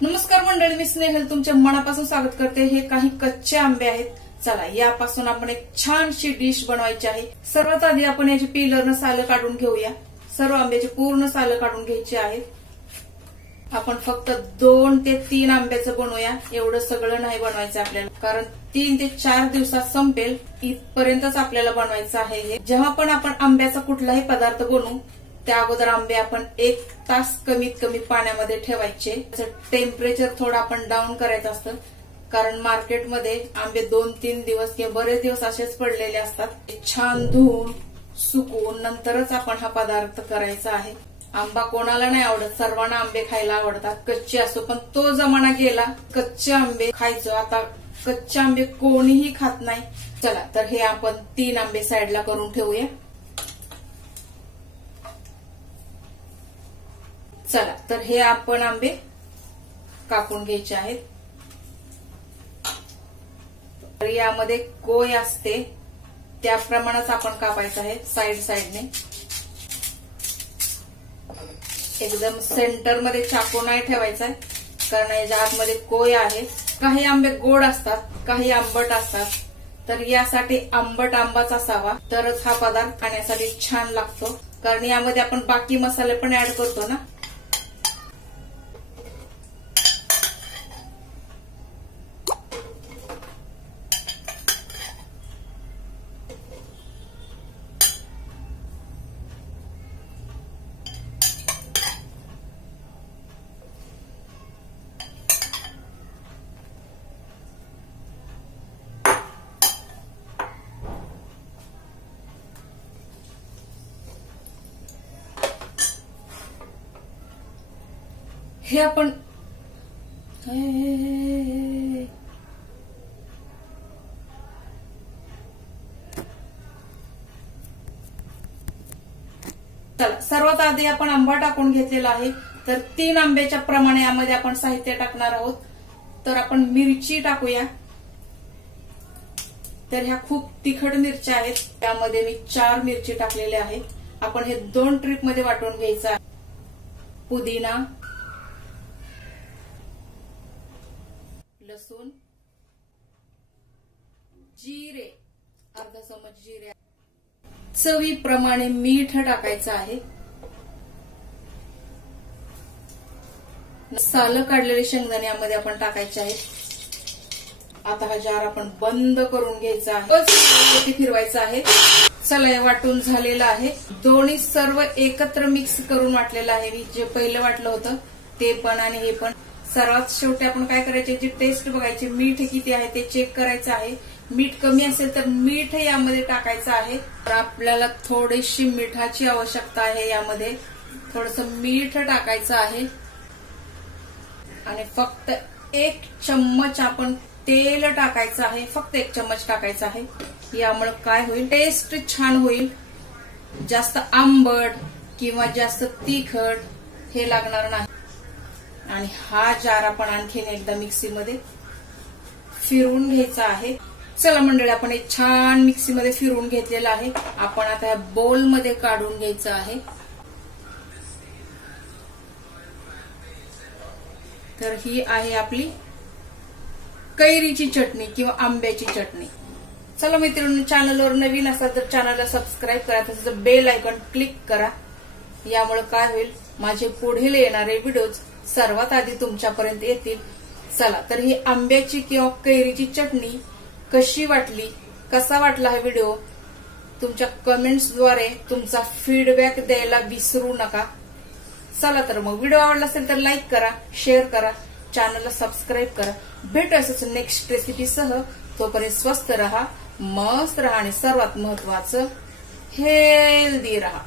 नमस्कार मंडळी, मी स्नेहल तुमच्या मनापासून स्वागत करते। हे काही कच्चे आंबे आहेत। चला यापासून आपण एक छानशी डिश बनवायची आहे। सर्वात आधी आपण याची पिलरनं सालं काढून घेऊया। सर्व आंब्याची पूर्ण सालं काढून घ्यायची आहेत। आपण फक्त 2 ते 3 आंब्याचं बनवूया, एवढं सगळं नाही बनवायचं आपल्याला, कारण 3 ते 4 दिवसात संपेल इथपर्यंतच आपल्याला बनवायचं आहे हे। जेव्हा पण आपण आंब्याचा कुठलाही पदार्थ बनवू त्या अगोदर आंबे आपण 1 तास कमीत कमी पाण्यामध्ये ठेवायचे। टेम्परेचर थोडं आपण डाऊन करायचं असतं, कारण मार्केटमध्ये आंबे 2-3 दिवस किंवा बरेच दिवस असेच पडलेले असतात। छान धुवून सुकवून नंतरच आपण हा पदार्थ करायचा आहे। आंबा कोणाला नाही आवडत, सर्वांना आंबे खायला आवडतात, कच्चे असो, पण तो जमाना गेला कच्चे आंबे खायचो। आता कच्चे आंबे कोणीही खात नाही। चला तर हे आपण 3 आंबे साईडला करून ठेवूया। चला तर हे आपण आंबे कापून घ्यायचे आहेत। तर यामध्ये कोय असते त्याप्रमाणेच आपण कापायचं आहे, साईडने। एकदम सेंटर मध्ये चाकू नाही ठेवायचा आहे, कारण याच्या आतमध्ये कोय आहे। काही आंबे गोड असतात, काही आंबट असतात, तर यासाठी आंबट आंबाच असावा तरच हा पदार्थ खाण्यासाठी छान लागतो, कारण यामध्ये आपण बाकी मसाले पण ऍड करतो ना। हे आपण चला सर्वात आधी आपण आंबा टाकून घेतलेला आहे। तर 3 आंब्याच्या प्रमाणे यामध्ये आपण साहित्य टाकणार आहोत। तर आपण मिरची टाकूया। तर ह्या खूप तिखट मिरच्या आहेत, त्यामध्ये मी 4 मिरची टाकलेल्या आहे। आपण हे 2 ट्रिप मध्ये वाटून घ्यायचं आहे। पुदिना, लसूण, जिरे, अर्धा चमच जिरे, चवीप्रमाणे मीठ टाकायचं आहे। सालं काढलेले शेंगदाणे यामध्ये आपण टाकायचे आहेत। आता हा जार आपण बंद करून घ्यायचा आहे, फिरवायचा आहे। चला हे वाटून झालेलं आहे। दोन्ही सर्व एकत्र मिक्स करून वाटलेलं आहे। मी जे पहिलं वाटलं होतं ते पण आणि हे पण। सर्वात शेवटी आपण काय करायचे, जी टेस्ट बघायची, मीठ किती आहे ते चेक करायचं आहे। मीठ कमी असेल तर मीठ यामध्ये टाकायचं आहे। तर आपल्याला थोडीशी मिठाची आवश्यकता आहे, यामध्ये थोडंसं मीठ टाकायचं आहे आणि फक्त 1 चम्मच आपण तेल टाकायचं आहे। फक्त 1 चम्मच टाकायचं आहे। यामुळे काय होईल, टेस्ट छान होईल। जास्त आंबट किंवा जास्त तिखट हे लागणार नाही। आणि हा जार आपण आणखीन एकदा मिक्सीमध्ये फिरवून घ्यायचा आहे। चला मंडळी, आपण एक छान मिक्सीमध्ये फिरवून घेतलेला आहे। आपण आता या बोल मध्ये काढून घ्यायचं आहे। तर ही आहे आपली कैरीची चटणी किंवा आंब्याची चटणी। चला मित्रांनो, चॅनलवर नवीन असाल तर चॅनलला सबस्क्राईब करा, तसंच बेल आयकॉन क्लिक करा। यामुळे काय होईल, माझे पुढील येणारे व्हिडिओज सर्वात आधी तुमच्यापर्यंत येतील। चला तर ही आंब्याची किंवा कैरीची चटणी कशी वाटली, कसा वाटला हा व्हिडिओ, तुमच्या कमेंट्सद्वारे तुमचा फीडबॅक द्यायला विसरू नका। चला तर मग व्हिडिओ आवडला असेल तर लाईक करा, शेअर करा, चॅनलला सबस्क्राईब करा। भेटू असंच नेक्स्ट रेसिपीसह। तोपर्यंत स्वस्थ रहा, मस्त रहा आणि सर्वात महत्वाचं हेल्दी रहा।